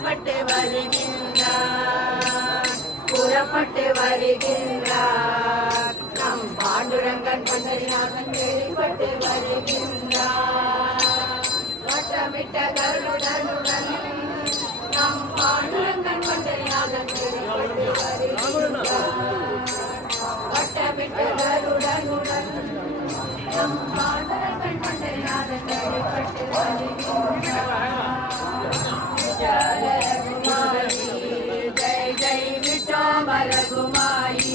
புறப்பட்டு வருகின்றார் புறப்பட்டு வருகின்றார் நம் பாண்டுரங்கன் பண்டரிநாதன் வெளிப்பட்டு வருகின்றார் வட்டமிட்ட கருடனுடன் நம் பாண்டுரங்கன் பண்டரிநாதன் வெளிப்பட்டு வருகின்றார் வட்டமிட்ட கருடனுடன் நம் பாண்டுரங்கன் பண்டரிநாதன் வெளிப்பட்டு வருகின்றார் जय जय विठ्ठल रघुमाई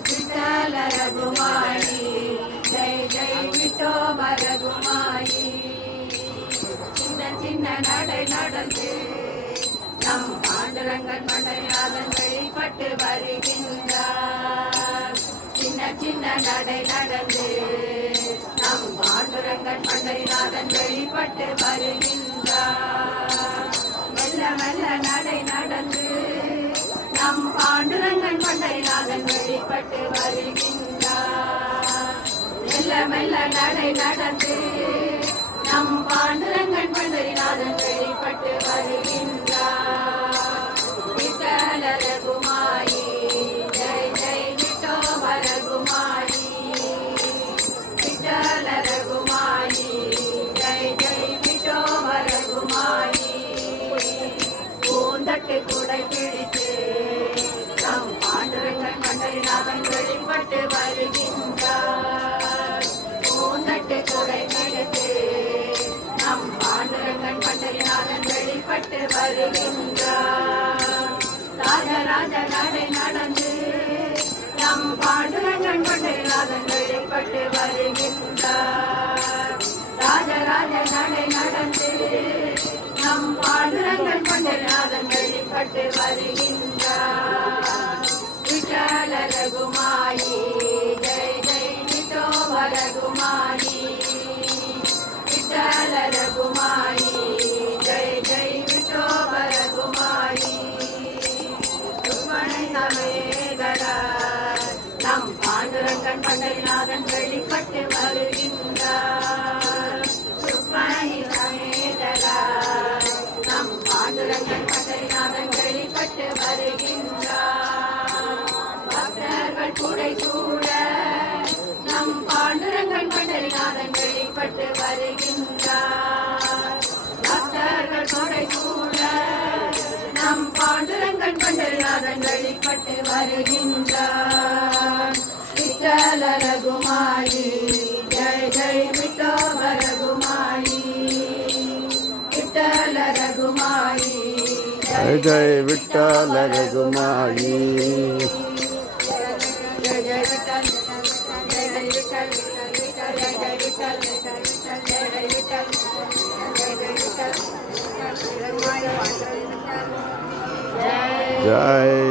विठ्ठल रघुमाई जय जय विठ्ठल रघुमाई சின்ன சின்ன நடை நடந்து நம் பாண்டுரங்கன் பண்டரிநாதன் வெளிப்பட்டு வருகின்றார் சின்ன சின்ன நடை நடந்து நம் பாண்டுரங்கன் பண்டரிநாதன் வெளிப்பட்டு வருகின்றார் மெல்ல மெல்ல நடை நடந்து நம் பாண்டுரங்கன் பண்டரிநாதன் வெளிப்பட்டு வருகின்றார் மெல்ல மெல்ல நடை நடந்து நம் பாண்டுரங்கன் பண்டரிநாதன் வெளிப்பட்டு வருகின்றார் விட்டல ரகுமாயி ஜெய் ஜெய் விட்டோப ரகுமாயி விட்டல ரகுமாயி ஜெய் ஜெய் விட்டோப ரகுமாயி பூந்தட்டு குடை பிடித்து நம் பாண்டுரங்கன் பண்டரிநாதன் வெளிப்பட்டு வருகின்றார் பூந்தட்டு குடை பிடித்து நம் பாண்டுரங்கன் பண்டரிநாதன் வெளிப்பட்டு வருகின்றார் ராஜராஜ நடை நடந்து நம் பாண்டுரங்கன் பண்டரிநாதன் வெளிப்பட்டு வருகின்றார் ராஜராஜ நடை நடந்து நம் பாண்டுரங்கன் பண்டரிநாதன் வெளிப்பட்டு வருகின்றார் விட்டல ரகுமாயி ஜெய் ஜெய் விட்டோப ரகுமாயி விட்டல ரகுமாயி ஜெய் ஜெய் விட்டோப ரகுமாயி ருக்மணி சமேதரா நம் பாண்டுரங்கன் பண்டரிநாதன் வெளிப்பட்டு வருகின்றார் ருக்மணி சமேதரா நம் பாண்டுரங்கன் பண்டரிநாதன் வெளிப்பட்டு வருகின்றார் பக்தர்கள் குடை சூழ நம் பாண்டுரங்கன் பண்டரிநாதன் வெளிப்பட்டு வருகின்றார் பக்தர்கள் குடை சூழ நம் பாண்டுரங்கன் பண்டரிநாதன் வெளிப்பட்டு வருகின்றார் விட்டல ரகுமாயி ஜெய் ஜெய் விட்டோப ரகுமாயி விட்டல ரகுமாயி जय जय विठ्ठल रघुमाई जय